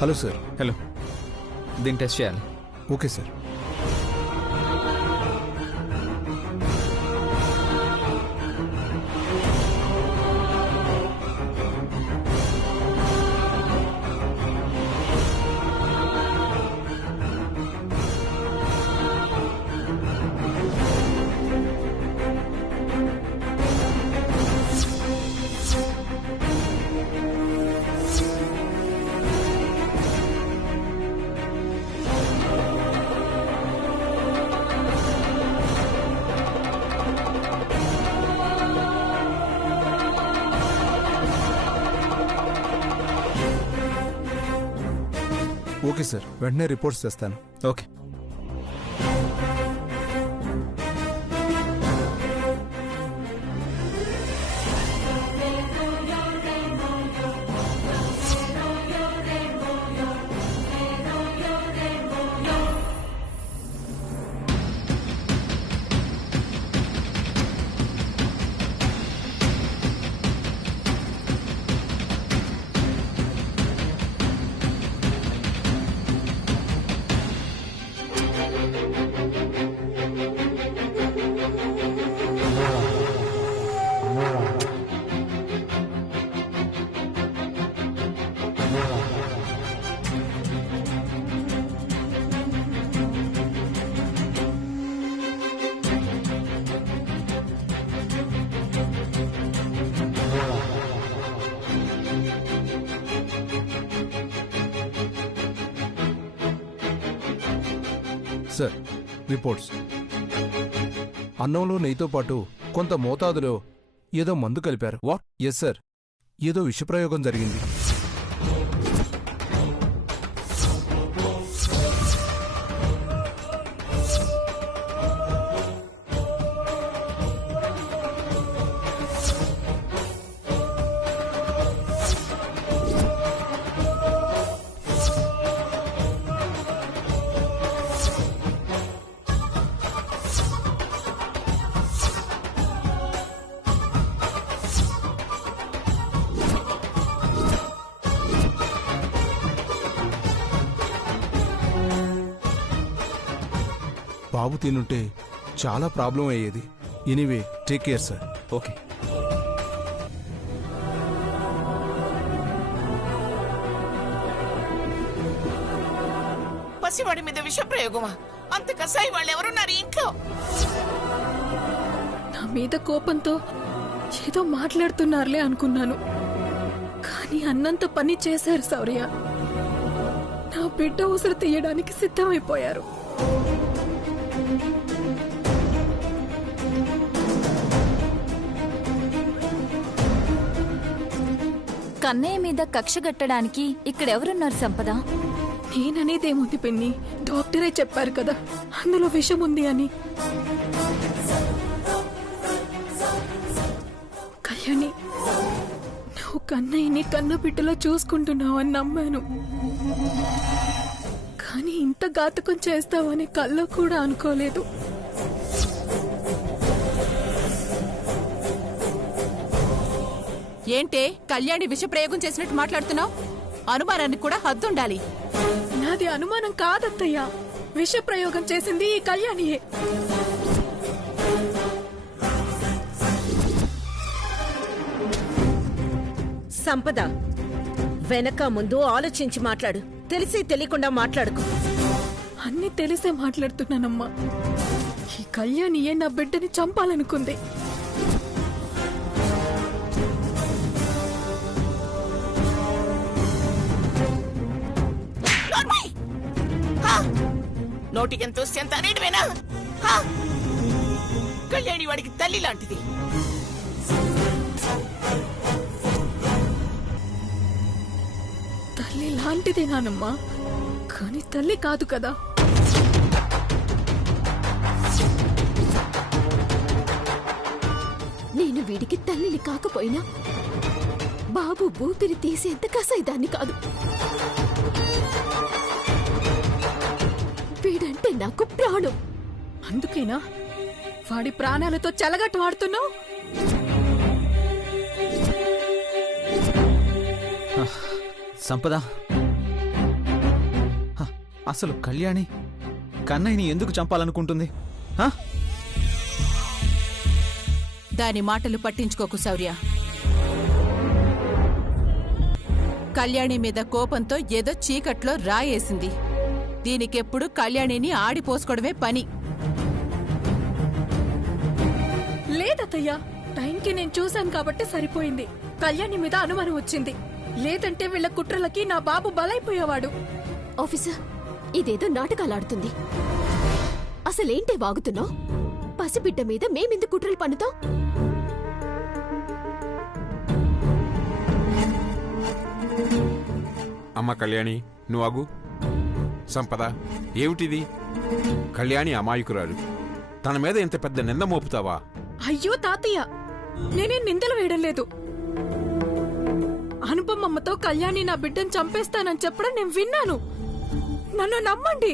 Hello sir. Hello, దీన్ని test చేయాలి. Okay sir. Okay sir, వెంటనే రిపోర్ట్స్ తెస్తాను. ఓకే. Sir, reports. అన్నంలో నెయ్యితో పాటు కొంత మోతాదులో ఏదో మందు కలిపారు. వాట్? ఎస్ సార్, ఏదో విషప్రయోగం జరిగింది. బాబు తినుంటే చాలా ప్రాబ్లం అయ్యేది. Anyway, take care sir. Okay. పసివాడి మీద విష ప్రయోగమా? అంత కసాయి వాళ్ళు ఎవరున్నారు ఇంట్లో? నా మీద కోపంతో ఏదో మాట్లాడుతున్నారులే అనుకున్నాను, కానీ అన్నంత పని చేశారు శౌర్య. నా బిడ్డ ఉసురు తీయడానికి సిద్ధమైపోయారు. కన్నయ్య మీద కక్ష గట్టడానికి ఇక్కడెవరున్నారు సంపద? నేననేదేముంది పిన్ని, డాక్టరే చెప్పారు కదా అందులో విషం ఉంది అని. కళ్యాణి, నువ్వు కన్నయ్యని కన్న బిడ్డలో చూసుకుంటున్నావని నమ్మాను, కానీ ఇంత ఘాతకం చేస్తావని కల్లో కూడా అనుకోలేదు. ఏంటే కళ్యాణి విష ప్రయోగం చేసినట్టు మాట్లాడుతున్నావు? అనుమానానికి కూడా హద్దుండాలి. నాది అనుమానం కాదత్తయ్యా, విష ప్రయోగం చేసింది ఈ కళ్యాణియే. సంపద, వెనక ముందు ఆలోచించి మాట్లాడు. తెలిసి తెలియకుండా మాట్లాడుకో. అన్నీ తెలిసే మాట్లాడుతున్నానమ్మా. ఈ కళ్యాణియే నా బిడ్డని చంపాలనుకుంది. నోటికెంత వస్తే ఎంత అనేటివేనా? కళ్యాణి వాడికి తల్లి లాంటిది. తల్లి లాంటిదేనానమ్మా, కానీ తల్లి కాదు కదా. నేను వీడికి తల్లిని కాకపోయినా బాబు ఊపిరి తీసేంత కసాయిదాన్ని కాదు. వీడంటే నాకు ప్రాణం. అందుకేనా వాడి ప్రాణాలతో చెలగట్టు వాడుతున్నావు? సంపద, అసలు కళ్యాణి కన్నయ్యని ఎందుకు చంపాలనుకుంటుంది? హా? దాని మాటలు పట్టించుకోకు శౌర్య. కళ్యాణి మీద కోపంతో ఏదో చీకట్లో రాయేసింది. దీనికెప్పుడు కళ్యాణిని ఆడిపోసుకోవడమే పని. లేదత్తయ్యా, టైంకి నేను చూశాను కాబట్టి సరిపోయింది. కళ్యాణి మీద అనుమానం వచ్చింది. లేదంటే వీళ్ళ కుట్రలకి నా బాబు బలైపోయేవాడు. ఆఫీసర్, ఇదేదో నాటకాలాడుతుంది. అసలేంటే వాగుతున్నావు? పసిబిడ్డ మీద మేమెందుకు కుట్రలు పన్నుతాం? అమ్మ కళ్యాణి, నువ్వు ఆగు. సంపద, ఏమిటిది? కళ్యాణి అమాయకురాలు, తన మీద ఇంత పెద్ద నింద మోపుతావా? అయ్యో తాతయ్య, నేనేం నిందలు వేయడం లేదు. అనుపమమ్మతో కళ్యాణి నా బిడ్డను చంపేస్తానని చెప్పడం నేను విన్నాను. నన్ను నమ్మండి.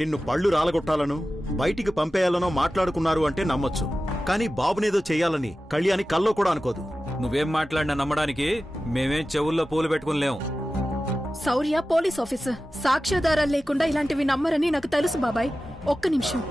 నిన్ను పళ్ళు రాలగొట్టాలనో బయటికి పంపేయాలనో మాట్లాడుకున్నారు అంటే నమ్మొచ్చు, కానీ బాబునేదో చెయ్యాలని కళ్యాణి కల్లో కూడా అనుకోదు. నువ్వేం మాట్లాడినా నమ్మడానికి మేమేం చెవుల్లో పూలు పెట్టుకునిలేం. శౌర్య పోలీస్ ఆఫీసర్, సాక్ష్యాధారాలు లేకుండా ఇలాంటివి నమ్మరని నాకు తెలుసు బాబాయ్. ఒక్క నిమిషం.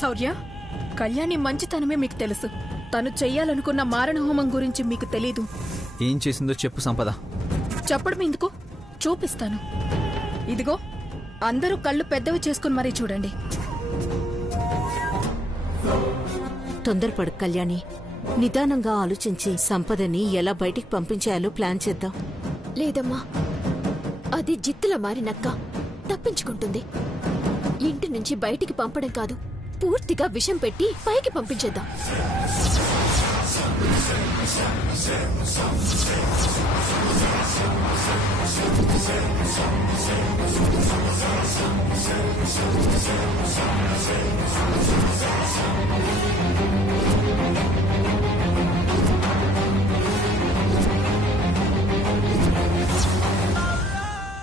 శౌర్య, కళ్యాణి మంచితనమే మీకు తెలుసు. తను చెయ్యాలనుకున్న మారణహోమం గురించి మీకు తెలీదు. ఏం చేసిందో చెప్పు సంపద. చెప్పడం ఎందుకు, చూపిస్తాను. ఇదిగో, అందరూ కళ్ళు పెద్దవి చేసుకుని మరీ చూడండి. తొందరపడు కళ్యాణి, నిదానంగా ఆలోచించి సంపదని ఎలా బయటికి పంపించేయాలో ప్లాన్ చేద్దాం. లేదమ్మా, అది జిత్తుల మారినక్క తప్పించుకుంటుంది. ఇంటి నుంచి బయటికి పంపడం కాదు, పూర్తిగా విషం పెట్టి పైకి పంపించేద్దాం.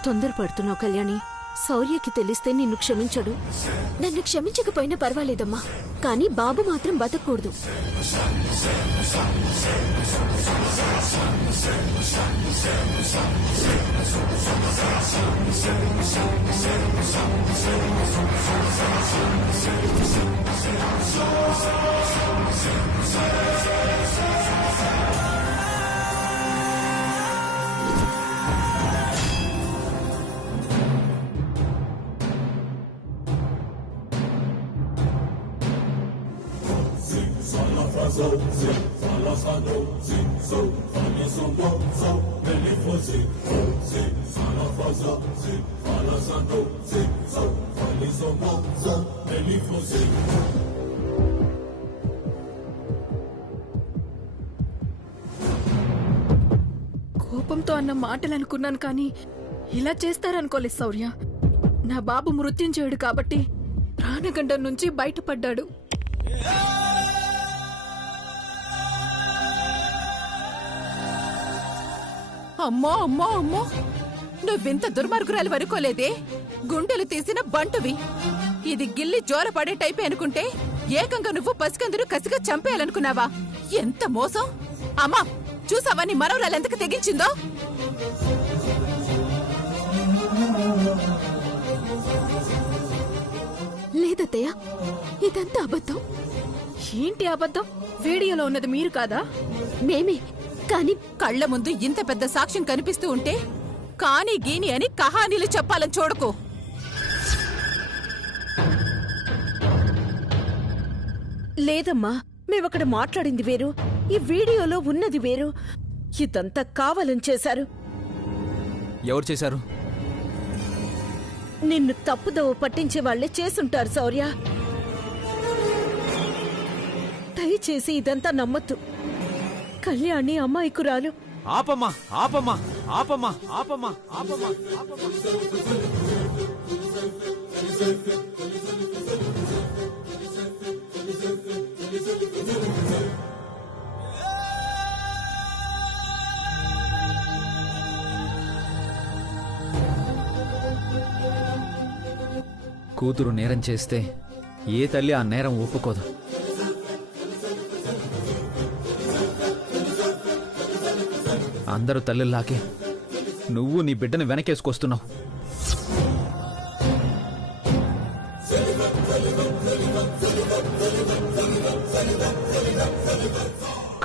తొందరపడుతున్నావు కళ్యాణి. శౌర్యకి తెలిస్తే నిన్ను క్షమించడు. నన్ను క్షమించకపోయినా పర్వాలేదమ్మా, కానీ బాబు మాత్రం బతకూడదు. కోపంతో అన్న మాటలు అనుకున్నాను, కానీ ఇలా చేస్తారనుకోలేదు శౌర్య. నా బాబు మృత్యుంజయుడు కాబట్టి ప్రాణగండం నుంచి బయటపడ్డాడు. అమ్మో అమ్మో అమ్మో, నువ్వింత దుర్మార్గురాలు వరుకోలేదే. గుండెలు తీసిన బంటువి. ఇది గిల్లి జోరపడే టైపే అనుకుంటే ఏకంగా నువ్వు పసికందును కసిగా చంపేయాలనుకున్నావా? ఎంత మోసం! అమ్మా, చూసావా నీ మనవరాలు ఎంతకు తెగించిందో? లేదత్తయ్య, ఇదంతా అబద్ధం. ఏంటి అబద్ధం? వీడియోలో ఉన్నది మీరు కాదా? మేమే. కానీ కళ్ల ముందు ఇంత పెద్ద సాక్ష్యం కనిపిస్తూ ఉంటే కాని గీని అని కహానీలు చెప్పాలని చూడకు. లేదమ్మా, మేమక్కడ మాట్లాడింది వేరు, ఈ వీడియోలో ఉన్నది వేరు. ఇదంతా కావాలని చేశారు. ఎవరు చేశారు? నిన్ను తప్పుదోవ పట్టించే వాళ్లే చేసుంటారు శౌర్య. దయచేసి ఇదంతా నమ్మొద్దు. కళ్యాణి అమాయకురాలు. ఆపమ్మా ఆపమ్మా ఆపమ్మా ఆపమ్మా ఆపమ్మా. కూతురు నేరం చేస్తే ఏ తల్లి ఆ నేరం ఒప్పుకోదు. అందరూ తల్లిలాగే నువ్వు నీ బిడ్డని వెనకేసుకొస్తున్నావు.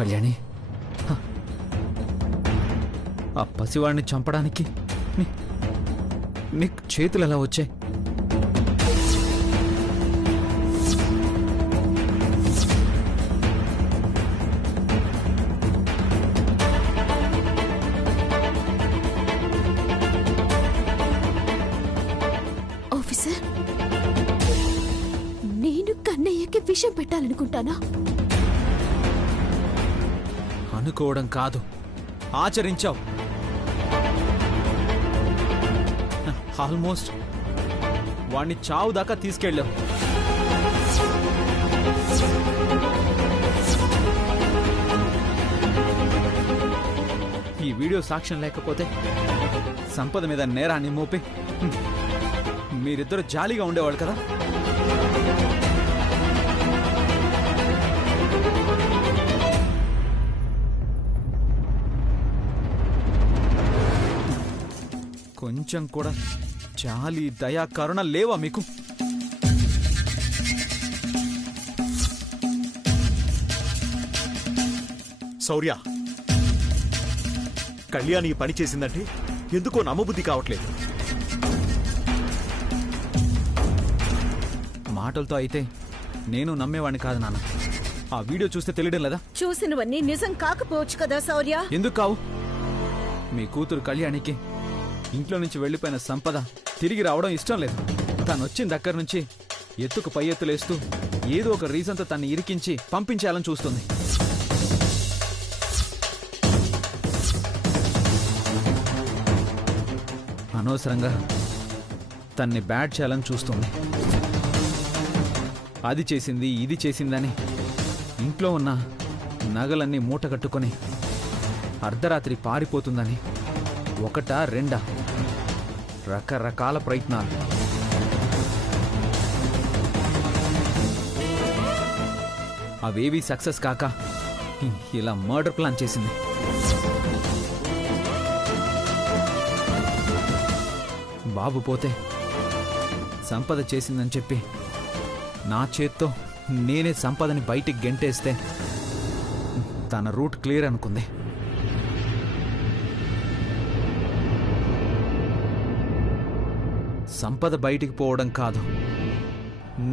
కళ్యాణి, ఆ పసివాడిని చంపడానికి నీకు చేతులు ఎలా వచ్చాయి? ఆఫీసర్, నేను కన్నయ్యకి విషం పెట్టాలనుకుంటానా? అనుకోవడం కాదు, ఆచరించావు. ఆల్మోస్ట్ వాణ్ణి చావు దాకా తీసుకెళ్ళావు. ఈ వీడియో సాక్ష్యం లేకపోతే సంపద మీద నేరాన్ని మోపి మీరిద్దరు జాలీగా ఉండేవాళ్ళు కదా. కొంచెం కూడా జాలి, దయా, కరుణ లేవా మీకు? శౌర్య, కళ్యాణి ఈ పని చేసిందంటే ఎందుకో నమ్మబుద్ధి కావట్లేదు. మాటలతో అయితే నేను నమ్మేవాడిని కాదు నాన్న. ఆ వీడియో చూస్తే తెలియడం లేదా? చూసినవన్నీ నిజం కాకపోవచ్చు కదా శౌర్య. ఎందుకు కావు? మీ కూతురు కళ్యాణికి ఇంట్లో నుంచి వెళ్లిపోయిన సంపద తిరిగి రావడం ఇష్టం లేదు. తను వచ్చిన దగ్గర నుంచి ఎత్తుకు పై ఎత్తులేస్తూ ఏదో ఒక రీజన్తో తన్ని ఇరికించి పంపించేయాలని చూస్తుంది. అనవసరంగా తన్ని బ్యాడ్ చేయాలని చూస్తుంది. అది చేసింది, ఇది చేసిందని ఇంట్లో ఉన్న నగలన్నీ మూట కట్టుకొని అర్ధరాత్రి పారిపోతుందని ఒకటా రెండా రకరకాల ప్రయత్నాలు. అవేవీ సక్సెస్ కాక ఇలా మర్డర్ ప్లాన్ చేసింది. బాబు పోతే సంపద చేసిందని చెప్పి నా చేత్తో నేనే సంపదని బయటికి గెంటేస్తే తన రూట్ క్లియర్ అనుకుంది. సంపద బయటికి పోవడం కాదు,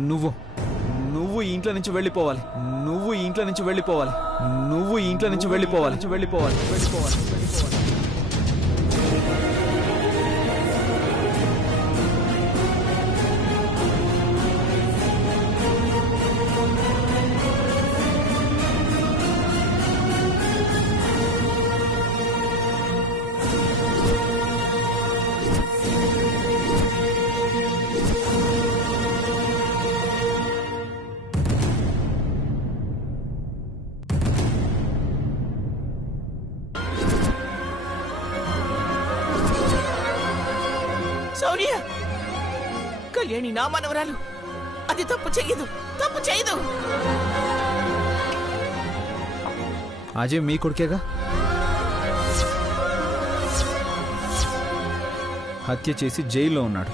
నువ్వు ఈ ఇంట్లో నుంచి వెళ్ళిపోవాలి. నువ్వు ఈ ఇంట్లో నుంచి వెళ్ళిపోవాలి. నువ్వు ఈ ఇంట్లో నుంచి వెళ్ళిపోవాలి. వెళ్ళిపోవాలి. శౌర్య, కళ్యాణి నా మనవరాలు. అది తప్పు చెయ్యదు, తప్పు చేయదు. అజయ్ మీ కొడుకేగా? హత్య చేసి జైల్లో ఉన్నాడు.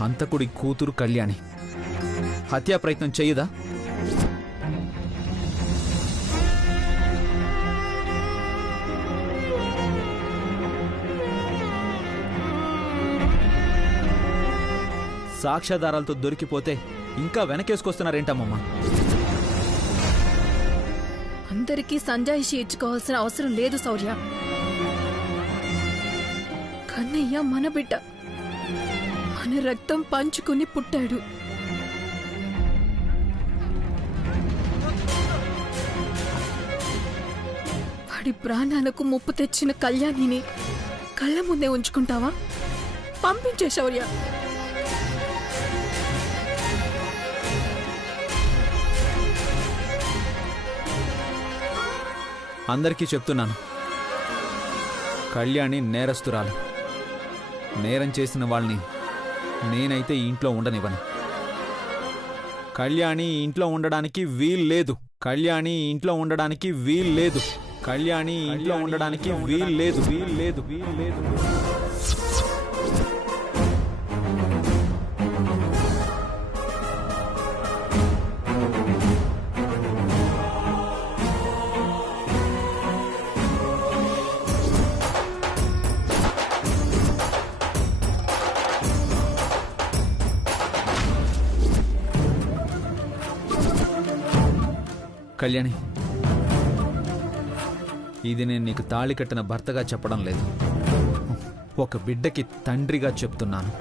హంతకుడి కూతురు కళ్యాణి హత్యా ప్రయత్నం చెయ్యదా? సాక్ష్యాధారాలతో దొరికిపోతే ఇంకా వెనకేసుకొస్తున్నారేంటమ్మమ్మా? అందరికీ సంజాయిషి ఇచ్చుకోవాల్సిన అవసరం లేదు శౌర్య. కన్నయ్య మన బిడ్డ, మన రక్తం పంచుకుని పుట్టాడు. వాడి ప్రాణాలకు ముప్పు తెచ్చిన కళ్యాణిని కళ్ళ ముందే ఉంచుకుంటావా? పంపించే శౌర్య. అందరికీ చెప్తున్నాను, కళ్యాణి నేరస్తురాలు. నేరం చేసిన వాళ్ళని నేనైతే ఈ ఇంట్లో ఉండనివ్వను. కళ్యాణి ఈ ఇంట్లో ఉండడానికి వీల్లేదు. కళ్యాణి ఈ ఇంట్లో ఉండడానికి వీల్లేదు. కళ్యాణి ఈ ఇంట్లో ఉండడానికి వీల్లేదు. వీల్లేదు. వీల్లేదు. కళ్యాణి, ఇది నేను నీకు తాళి కట్టిన భర్తగా చెప్పడం లేదు, ఒక బిడ్డకి తండ్రిగా చెప్తున్నాను.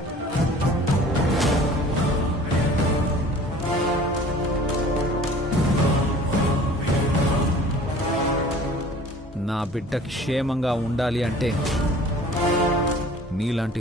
నా బిడ్డ క్షేమంగా ఉండాలి అంటే నీలాంటి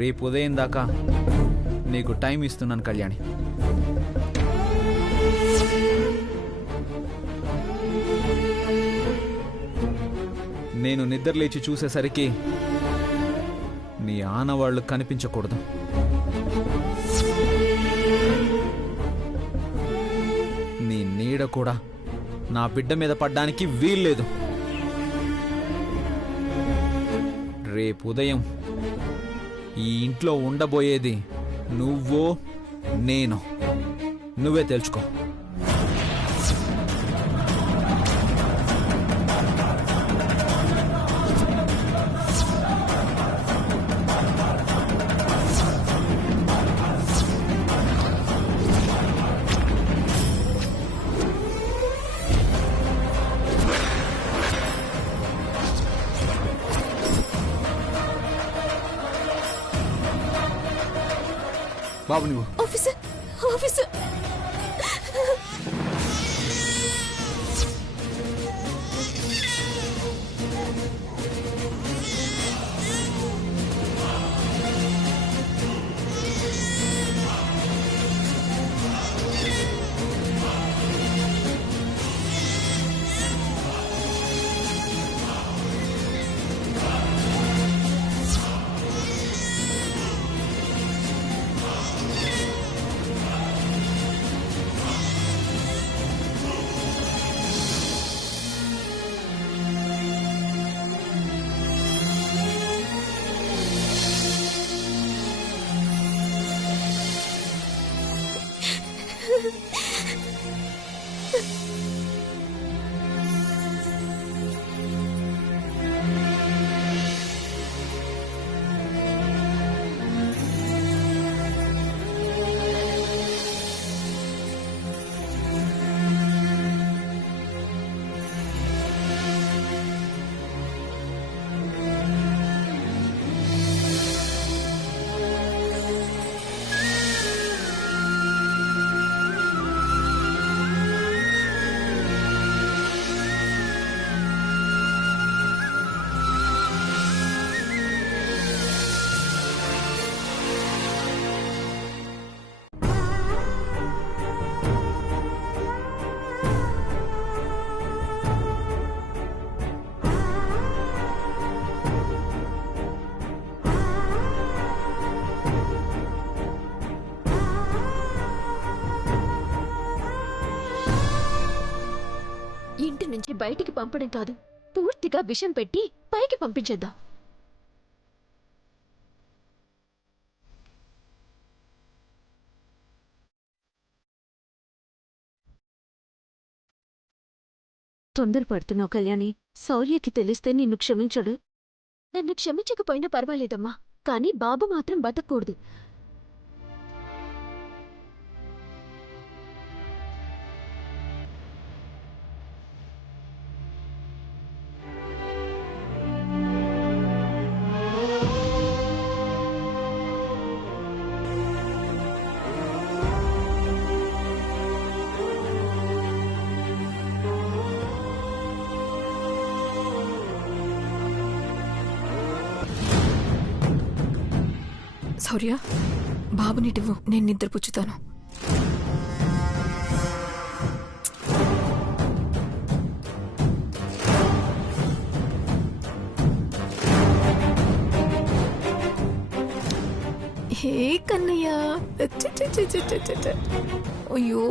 రేపు ఉదయం దాకా నీకు టైం ఇస్తున్నాను కళ్యాణి. నేను నిద్రలేచి చూసేసరికి నీ ఆనవాళ్లు కనిపించకూడదు. నీ నీడ కూడా నా బిడ్డ మీద పడ్డానికి వీల్లేదు. రేపు ఉదయం ఈ ఇంట్లో ఉండబోయేది నువ్వో నేను, నువ్వే తెలుసుకో. బాబు నువ్వు ఆఫీసర్, ఆఫీసర్, ఇంటి నుంచి బయటికి పంపడం కాదు, పూర్తిగా విషం పెట్టి పైకి పంపించేద్దాం. తొందరపడుతున్నావు కళ్యాణి. శౌర్యకి తెలిస్తే నిన్ను క్షమించడు. నన్ను క్షమించకపోయినా పర్వాలేదమ్మా, కానీ బాబు మాత్రం బతకూడదు. శౌర్య, బాబునిటివ్వు, నేను నిద్రపుచ్చుతాను. హే కన్నయ్య, అయ్యో